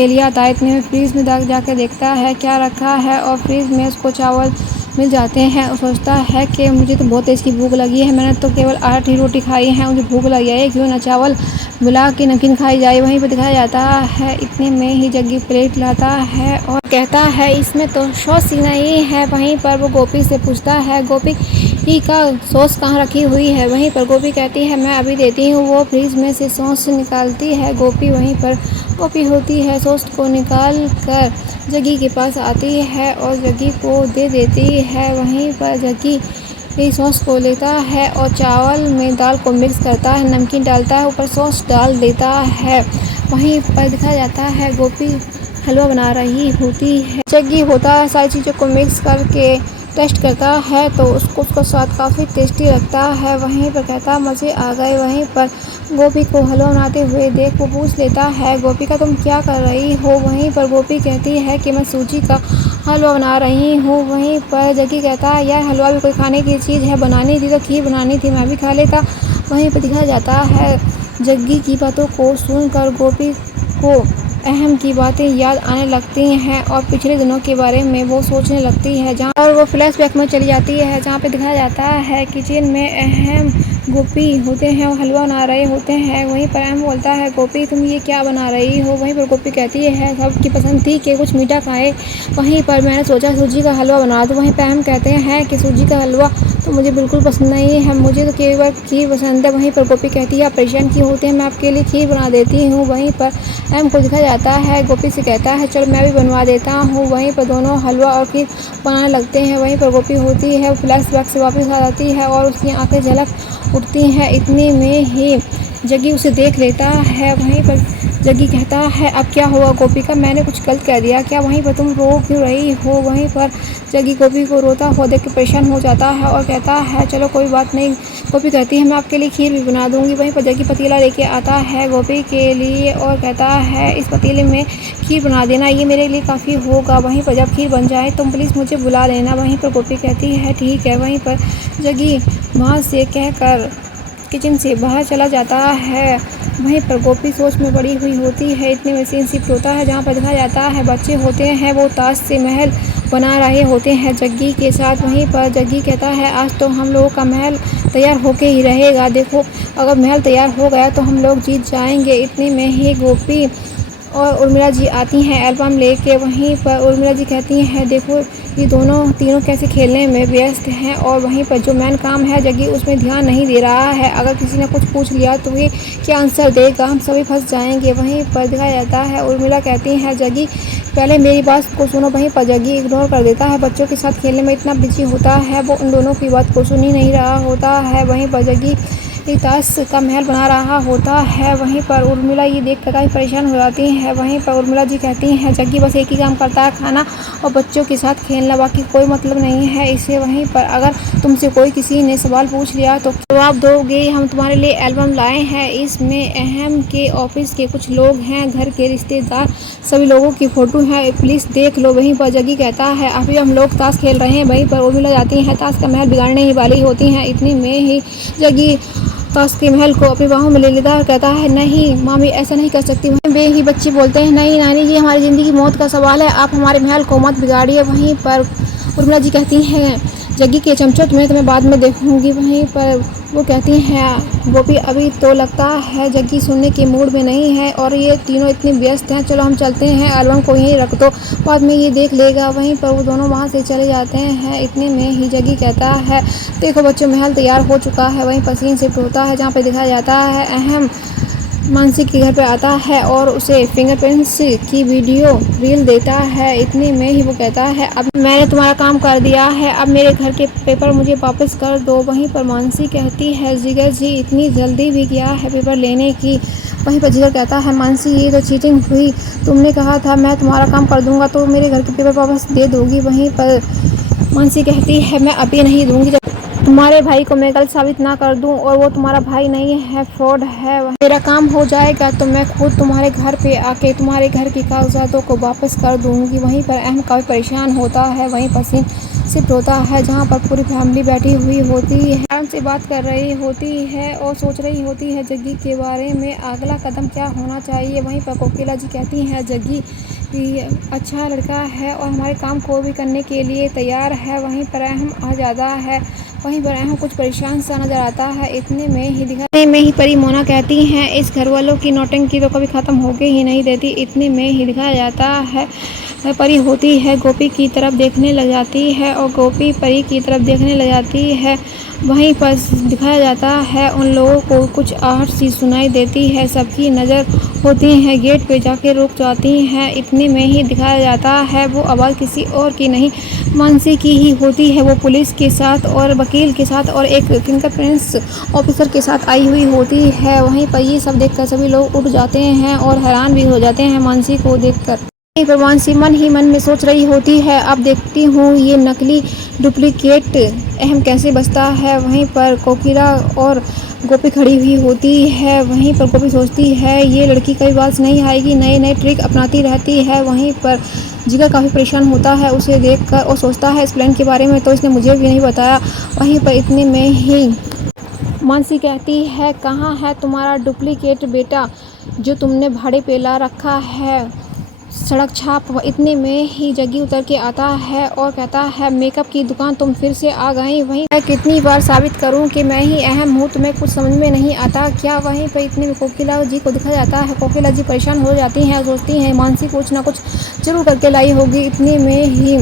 ले लिया था। इतने में फ्रिज में जाकर देखता है क्या रखा है और फ्रिज में उसको चावल मिल जाते हैं। और सोचता है कि मुझे तो बहुत तेज़ की भूख लगी है, मैंने तो केवल 8 ही रोटी खाई है, मुझे भूख लगी है, क्यों ना चावल मिला के नमकीन खाई जाए। वहीं पर दिखाया जाता है इतने में ही जग्गी प्लेट लाता है और कहता है इसमें तो सॉस ही नहीं है। वहीं पर वो गोपी से पूछता है गोपी का सॉस कहाँ रखी हुई है। वहीं पर गोपी कहती है मैं अभी देती हूँ। वो फ्रिज में से सॉस निकालती है गोपी। वहीं पर गोपी होती है सॉस को निकाल कर जग्गी के पास आती है और जग्गी को दे देती है। वहीं पर जग्गी सॉस को लेता है और चावल में दाल को मिक्स करता है, नमकीन डालता है, ऊपर सॉस डाल देता है। वहीं पर दिखाया जाता है गोपी हलवा बना रही होती है। जग्गी होता है सारी चीज़ों को मिक्स करके टेस्ट करता है तो उसका स्वाद काफ़ी टेस्टी लगता है। वहीं पर कहता मज़े आ गए। वहीं पर गोपी को हलवा बनाते हुए देख वो पूछ लेता है गोपी का तुम क्या कर रही हो। वहीं पर गोपी कहती है कि मैं सूजी का हलवा बना रही हूँ। वहीं पर जग्गी कहता है यह हलवा भी कोई खाने की चीज़ है, बनानी थी तो खीर बनानी थी, मैं भी खा लेता। वहीं पर दिखाया जाता है जग्गी की बातों को सुनकर गोपी को अहम की बातें याद आने लगती हैं और पिछले दिनों के बारे में वो सोचने लगती है। जहाँ और वो फ्लैशबैक में चली जाती है जहाँ पे दिखाया जाता है किचन में अहम गोपी होते हैं, वो हलवा बना रहे होते हैं। वहीं पर अहम बोलता है गोपी तुम ये क्या बना रही हो। वहीं पर गोपी कहती है सबकी पसंद थी कि कुछ मीठा खाए, वहीं पर मैंने सोचा सूजी का हलवा बना दूँ। वहीं पर अहम कहते हैं कि सूजी का हलवा तो मुझे बिल्कुल पसंद नहीं है, मुझे तो केवल खीर पसंद है। वहीं पर गोपी कहती है आप परेशान क्यों होते हैं, मैं आपके लिए खीर बना देती हूँ। वहीं पर अहम को दिखाया जाता है गोपी से कहता है चलो मैं भी बनवा देता हूँ। वहीं पर दोनों हलवा और खीर बनाने लगते हैं। वहीं पर गोपी होती है फ्लैशबैक से वापस आ जाती है और उसकी आंखें झलक उठती हैं। इतने में ही जग्गी उसे देख लेता है। वहीं पर जग्गी कहता है अब क्या हुआ गोपी का, मैंने कुछ गलत कह दिया क्या, वहीं पर तुम रो क्यों रही हो। वहीं पर जग्गी गोपी को रोता हुआ देख के परेशान हो जाता है और कहता है चलो कोई बात नहीं। गोपी कहती है मैं आपके लिए खीर भी बना दूंगी। वहीं पर जग्गी पतीला लेके आता है गोपी के लिए और कहता है इस पतीले में खीर बना देना, ये मेरे लिए काफ़ी होगा। वहीं पर जब खीर बन जाए तुम प्लीज़ मुझे बुला लेना। वहीं पर गोपी कहती है ठीक है। वहीं पर जग्गी वहाँ से कहकर किचन से बाहर चला जाता है। वहीं पर गोपी सोच में पड़ी हुई होती है। इतने में सीन शिफ्ट होता है जहाँ पर दिखाया जाता है बच्चे होते हैं वो ताश से महल बना रहे होते हैं जग्गी के साथ। वहीं पर जग्गी कहता है आज तो हम लोगों का महल तैयार होके ही रहेगा, देखो अगर महल तैयार हो गया तो हम लोग जीत जाएंगे। इतने में ही गोपी और उर्मिला जी आती हैं एल्बम लेके। वहीं पर उर्मिला जी कहती हैं देखो ये तीनों कैसे खेलने में व्यस्त हैं और वहीं पर जो मेन काम है जग्गी उसमें ध्यान नहीं दे रहा है। अगर किसी ने कुछ पूछ लिया तो ये क्या आंसर देगा, हम सभी फंस जाएंगे। वहीं पर दिखाया जाता है उर्मिला कहती हैं जग्गी पहले मेरी बात को सुनो। वहीं पर जग्गी इग्नोर कर देता है, बच्चों के साथ खेलने में इतना बिजी होता है वो उन दोनों की बात को सुन ही नहीं रहा होता है। वहीं पर जग्गी ताश का महल बना रहा होता है। वहीं पर उर्मिला ये देख कर काफ़ी परेशान हो जाती हैं। वहीं पर उर्मिला जी कहती हैं जग्गी बस एक ही काम करता है खाना और बच्चों के साथ खेलना, बाकी कोई मतलब नहीं है इसे। वहीं पर अगर तुमसे कोई किसी ने सवाल पूछ लिया तो जवाब दोगे। हम तुम्हारे लिए एल्बम लाए हैं, इसमें अहम के ऑफिस के कुछ लोग हैं, घर के रिश्तेदार, सभी लोगों की फ़ोटो है, प्लीज़ देख लो। वहीं पर जग्गी कहता है अभी हम लोग ताश खेल रहे हैं। वहीं पर उर्मिला जाती हैं ताश का महल बिगाड़ने ही वाली होती हैं। इतने में ही जग्गी ताश के महल को अपनी बाहों में ले लेता है, कहता है नहीं मामी ऐसा नहीं कर सकती। वहीं वे ही बच्चे बोलते हैं नहीं नानी ये हमारी ज़िंदगी मौत का सवाल है, आप हमारे महल को मत बिगाड़िए। वहीं पर उर्मिला जी कहती हैं जग्गी के चमचों तुम्हें बाद में देखूंगी। वहीं पर वो कहती हैं गोपी अभी तो लगता है जग्गी सुनने के मूड में नहीं है और ये तीनों इतने व्यस्त हैं, चलो हम चलते हैं, एल्बम को यहीं रख दो, बाद में ये देख लेगा। वहीं पर वो दोनों वहाँ से चले जाते हैं। इतने में ही जग्गी कहता है देखो बच्चों महल तैयार हो चुका है। वहीं पर सीन शिफ्ट होता है जहाँ पर दिखाया जाता है अहम मानसी के घर पर आता है और उसे फिंगरप्रिंट्स की वीडियो रील देता है। इतने में ही वो कहता है अब मैंने तुम्हारा काम कर दिया है, अब मेरे घर के पेपर मुझे वापस कर दो। वहीं पर मानसी कहती है जिगर जी इतनी जल्दी भी क्या है पेपर लेने की। वहीं पर जिगर कहता है मानसी ये तो चीटिंग हुई, तुमने कहा था मैं तुम्हारा काम कर दूंगा तो मेरे घर के पेपर वापस दे दोगी। वहीं पर मानसी कहती है मैं अभी नहीं दूंगी, जब तुम्हारे भाई को मैं गलत साबित ना कर दूं और वो तुम्हारा भाई नहीं है, फ्रॉड है। मेरा काम हो जाएगा तो मैं खुद तुम्हारे घर पे आके तुम्हारे घर की कागजातों को वापस कर दूंगी। वहीं पर अहम काफ़ी परेशान होता है। वहीं पर सीन शिफ्ट होता है जहाँ पर पूरी फैमिली बैठी हुई होती है, आराम से बात कर रही होती है और सोच रही होती है जग्गी के बारे में अगला कदम क्या होना चाहिए। वहीं पर कोकिला जी कहती हैं जग्गी अच्छा लड़का है और हमारे काम को भी करने के लिए तैयार है। वहीं पर अहम आ जाता है। वहीं पर अहम कुछ परेशान सा नजर आता है। इतने में ही परी मोना कहती हैं इस घर वालों की नौटंकी तो कभी ख़त्म होके ही नहीं देती। इतने में ही दिखाया जाता है परी होती है गोपी की तरफ देखने लग जाती है और गोपी परी की तरफ देखने लग जाती है। वहीं पर दिखाया जाता है उन लोगों को कुछ आहट सी सुनाई देती है। सबकी नज़र होती है गेट पे जाके रुक जाती हैं। इतने में ही दिखाया जाता है वो आवाज़ किसी और की नहीं मानसी की ही होती है। वो पुलिस के साथ और वकील के साथ और एक फिंगरप्रिंट्स ऑफिसर के साथ आई हुई होती है। वहीं पर ये सब देखकर सभी लोग उठ जाते हैं और हैरान भी हो जाते हैं मानसी को देखकर। मानसी मन ही मन में सोच रही होती है अब देखती हूँ ये नकली डुप्लीकेट अहम कैसे बचता है। वहीं पर कोकिला और गोपी खड़ी हुई होती है। वहीं पर गोपी सोचती है ये लड़की कई बार से नहीं आएगी, नए नए ट्रिक अपनाती रहती है। वहीं पर जिगर काफ़ी परेशान होता है उसे देखकर और सोचता है इस प्लान के बारे में तो इसने मुझे भी नहीं बताया। वहीं पर इतने में ही मानसी कहती है कहाँ है तुम्हारा डुप्लीकेट बेटा जो तुमने भाड़े पे ला रखा है सड़क छाप। इतने में ही जग्गी उतर के आता है और कहता है मेकअप की दुकान तुम फिर से आ गई। वहीं मैं कितनी बार साबित करूं कि मैं ही अहम हूं, तुम्हें कुछ समझ में नहीं आता क्या। वहीं पर इतने में कोकिला जी को दिखाया जाता है। कोकिला जी परेशान हो जाती हैं, सोचती हैं मानसी कुछ ना कुछ जरूर करके लाई होगी। इतने में ही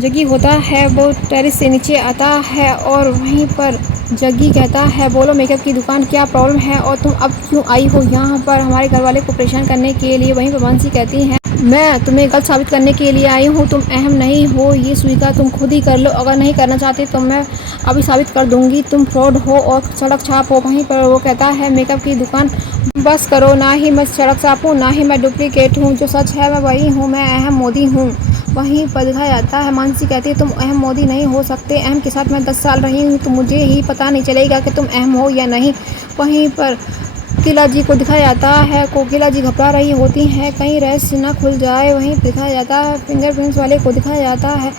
जग्गी होता है वो टेरिस से नीचे आता है और वहीं पर जग्गी कहता है बोलो मेकअप की दुकान क्या प्रॉब्लम है और तुम अब क्यों आई हो यहाँ पर हमारे घर वाले को परेशान करने के लिए। वहीं पर मानसी कहती हैं मैं तुम्हें गलत साबित करने के लिए आई हूँ, तुम अहम नहीं हो ये स्वीकार तुम खुद ही कर लो। अगर नहीं करना चाहते तो मैं अभी साबित कर दूंगी तुम फ्रॉड हो और सड़क छाप हो। वहीं पर वो कहता है मेकअप की दुकान बस करो, ना ही मैं सड़क छाप हूँ ना ही मैं डुप्लीकेट हूँ, जो सच है मैं वही हूँ, मैं अहम मोदी हूँ। वहीं पर दिखाया जाता है मानसी कहती है तुम अहम मोदी नहीं हो सकते, अहम के साथ मैं 10 साल रही हूँ तो मुझे ही पता नहीं चलेगा कि तुम अहम हो या नहीं। वहीं पर कोकिला जी को दिखाया जाता है। कोकिला जी घबरा रही होती हैं कहीं रहस्य ना खुल जाए। वहीं दिखाया जाता है फिंगरप्रिंट्स वाले को दिखाया जाता है।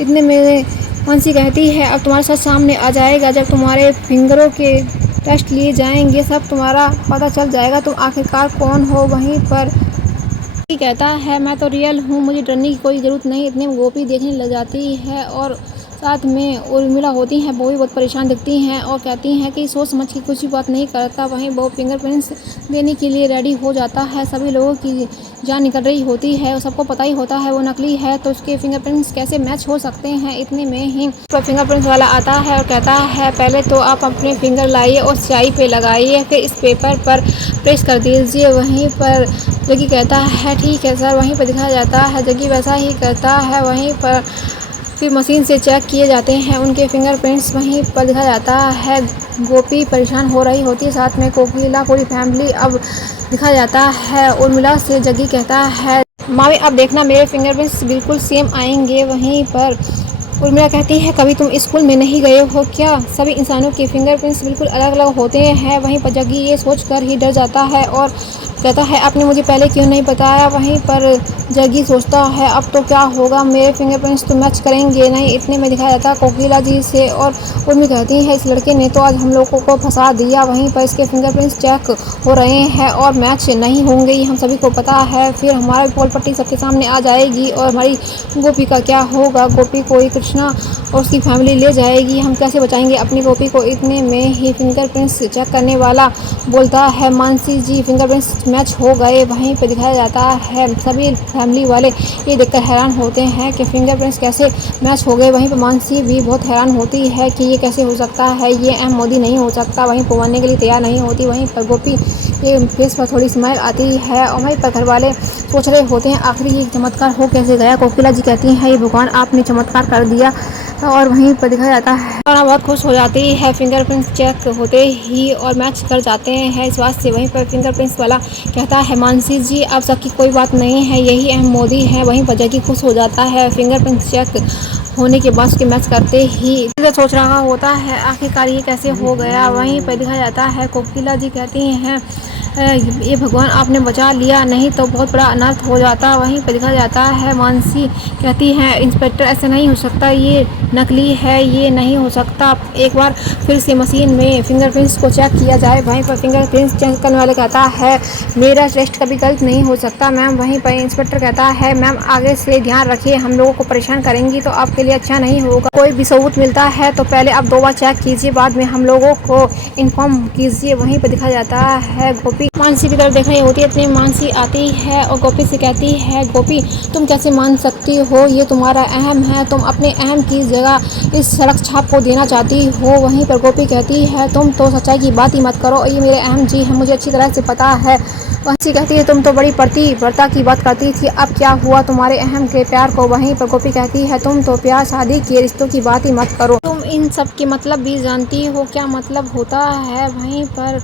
इतने में मानसी कहती है अब तुम्हारे साथ सामने आ जाएगा जब तुम्हारे फिंगरों के टेस्ट लिए जाएंगे सब तुम्हारा पता चल जाएगा तुम आखिरकार कौन हो। वहीं पर कहता है मैं तो रियल हूँ, मुझे डरने की कोई ज़रूरत नहीं। इतने में गोपी देखने लग जाती है और साथ में उर्मिला होती हैं, वो भी बहुत परेशान दिखती हैं और कहती हैं कि सोच समझ के कुछ भी बात नहीं करता। वहीं वो फिंगरप्रिंट्स देने के लिए रेडी हो जाता है। सभी लोगों की जान निकल रही होती है और सबको पता ही होता है वो नकली है तो उसके फिंगरप्रिंट्स कैसे मैच हो सकते हैं। इतने में ही फिंगरप्रिंट्स वाला आता है और कहता है पहले तो आप अपने फिंगर लाइए और स्याही पे लगाइए फिर इस पेपर पर प्रेस कर दीजिए। वहीं पर जग्गी कहता है ठीक है सर। वहीं पर दिखाया जाता है जग्गी वैसा ही करता है। वहीं पर फिर मशीन से चेक किए जाते हैं उनके फिंगरप्रिंट्स। वहीं पर दिखाया जाता है गोपी परेशान हो रही होती है, साथ में कोकिला पूरी फैमिली। अब दिखाया जाता है उर्मिला से जग्गी कहता है मामी अब देखना मेरे फिंगरप्रिंट्स बिल्कुल सेम आएंगे। वहीं पर उर्मिला कहती है कभी तुम स्कूल में नहीं गए हो क्या, सभी इंसानों के फिंगरप्रिंट्स बिल्कुल अलग अलग होते हैं। वहीं पर जग्गी ये सोचकर ही डर जाता है और कहता है आपने मुझे पहले क्यों नहीं बताया। वहीं पर जग्गी सोचता है अब तो क्या होगा, मेरे फिंगरप्रिंट्स तो मैच करेंगे नहीं। इतने में दिखाया जाता है कोकिला जी से और उर्मी कहती है इस लड़के ने तो आज हम लोगों को फंसा दिया। वहीं पर इसके फिंगरप्रिंट्स चेक हो रहे हैं और मैच नहीं होंगे ये हम सभी को पता है। फिर हमारी पोल पट्टी सबके सामने आ जाएगी और हमारी गोपी का क्या होगा, गोपी को कृष्णा और उसकी फैमिली ले जाएगी, हम कैसे बचाएंगे अपनी गोपी को। इतने में ही फिंगरप्रिंट्स चेक करने वाला बोलता है मानसी जी फिंगरप्रिंट्स मैच हो गए। वहीं पर दिखाया जाता है सभी फैमिली वाले ये देखकर हैरान होते हैं कि फिंगरप्रिंट्स कैसे मैच हो गए। वहीं पर मानसी भी बहुत हैरान होती है कि ये कैसे हो सकता है, ये अहम मोदी नहीं हो सकता। वहीं पर मानने के लिए तैयार नहीं होती। वहीं पर गोपी के फेस पर थोड़ी स्माइल आती है और वहीं पर घर वाले सोच रहे होते हैं आखिर ये चमत्कार हो कैसे गया। कोकिला जी कहती हैं ये भगवान आपने चमत्कार कर दिया, और वहीं पर दिखाया जाता है रोना बहुत खुश हो जाती है फिंगरप्रिंट चेक होते ही और मैच कर जाते हैं इस बात से। वहीं पर फिंगरप्रिंट्स वाला कहता है मानसी जी अब शक की कोई बात नहीं है, यही अहम मोदी है। वहीं पर जग्गी खुश हो जाता है फिंगरप्रिंट चेक होने के बाद उसके मैच करते ही सोच रहा होता है आखिरकार ये कैसे हो गया। वहीं पर दिखाया जाता है कोकिला जी कहती हैं ये भगवान आपने बचा लिया, नहीं तो बहुत बड़ा अनर्थ हो जाता। वहीं पर दिखाया जाता है मानसी कहती है इंस्पेक्टर ऐसा नहीं हो सकता, ये नकली है, ये नहीं हो सकता, एक बार फिर से मशीन में फिंगरप्रिंट्स को चेक किया जाए। वहीं पर फिंगरप्रिंट्स चेक करने वाले कहता है मेरा टेस्ट कभी गलत नहीं हो सकता मैम। वहीं पर इंस्पेक्टर कहता है मैम आगे से ध्यान रखिए, हम लोगों को परेशान करेंगी तो आपके लिए अच्छा नहीं होगा। कोई भी सबूत मिलता है तो पहले आप 2 बार चेक कीजिए, बाद में हम लोगों को इन्फॉर्म कीजिए। वहीं पर दिखाया जाता है गोपी मानसी की तरफ देख रही होती है, इतनी मानसी आती है और गोपी से कहती है गोपी तुम कैसे मान सकती हो, ये तुम्हारा अहम है, तुम अपने अहम की जगह इस सड़क छाप को देना चाहती हो। वहीं पर गोपी कहती है तुम तो सच्चाई की बात ही मत करो, ये मेरे अहम जी है, मुझे अच्छी तरह से पता है। मानसी कहती है तुम तो बड़ी प्रतिबद्धता की बात करती थी, अब क्या हुआ तुम्हारे अहम के प्यार को। वहीं पर गोपी कहती है तुम तो प्यार शादी के रिश्तों की बात ही मत करो, तुम इन सब के मतलब भी जानती हो, क्या मतलब होता है। वहीं पर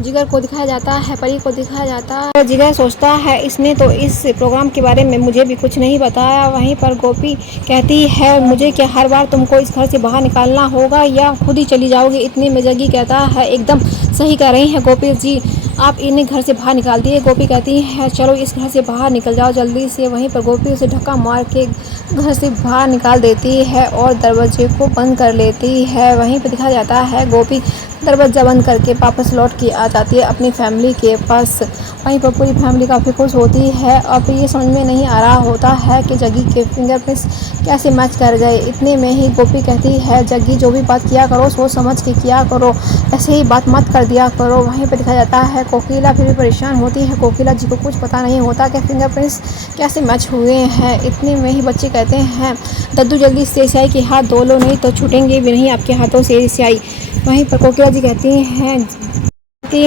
जिगर को दिखाया जाता है, परी को दिखाया जाता है। जिगर सोचता है इसने तो इस प्रोग्राम के बारे में मुझे भी कुछ नहीं बताया। वहीं पर गोपी कहती है मुझे क्या हर बार तुमको इस घर से बाहर निकालना होगा या खुद ही चली जाओगी। इतने में जग्गी कहता है एकदम सही कह रही हैं गोपी जी, आप इन्हें घर से बाहर निकाल दिए। गोपी कहती है चलो इस घर से बाहर निकल जाओ जल्दी से। वहीं पर गोपी उसे धक्का मार के घर से बाहर निकाल देती है और दरवाजे को बंद कर लेती है। वहीं पर दिखाया जाता है गोपी दरवाजा बंद करके वापस लौट के आ जाती है अपनी फैमिली के पास। वहीं पर पूरी फैमिली काफ़ी खुश होती है। अब ये समझ में नहीं आ रहा होता है कि जग्गी के फिंगरप्रिंट्स कैसे मैच कर गए। इतने में ही गोपी कहती है जग्गी जो भी बात किया करो सोच समझ के किया करो, ऐसे ही बात मत कर दिया करो। वहीं पर दिखाया जाता है कोकिला फिर भी परेशान होती है, कोकिला जी को कुछ पता नहीं होता कि फिंगरप्रिंट्स कैसे मैच हुए हैं। इतने में ही बच्चे कहते हैं दद्दू जल्दी से स्याही के हाथ धो लो, नहीं तो छूटेंगे भी नहीं आपके हाथों से स्याही। वहीं पर कोकिला जी कहती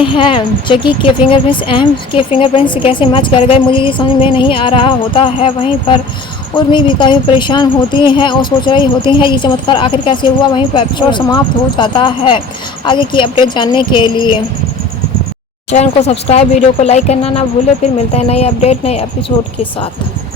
हैं जग्गी के फिंगरप्रिंट्स अहम के फिंगरप्रिंट्स कैसे मैच कर गए, मुझे ये समझ में नहीं आ रहा होता है। वहीं पर उर्मी भी काफ़ी परेशान होती हैं और सोच रही होती हैं ये चमत्कार आखिर कैसे हुआ। वहीं पर एपिसोड समाप्त हो जाता है। आगे की अपडेट जानने के लिए चैनल को सब्सक्राइब, वीडियो को लाइक करना ना भूलें। फिर मिलते हैं नई अपडेट नए एपिसोड के साथ।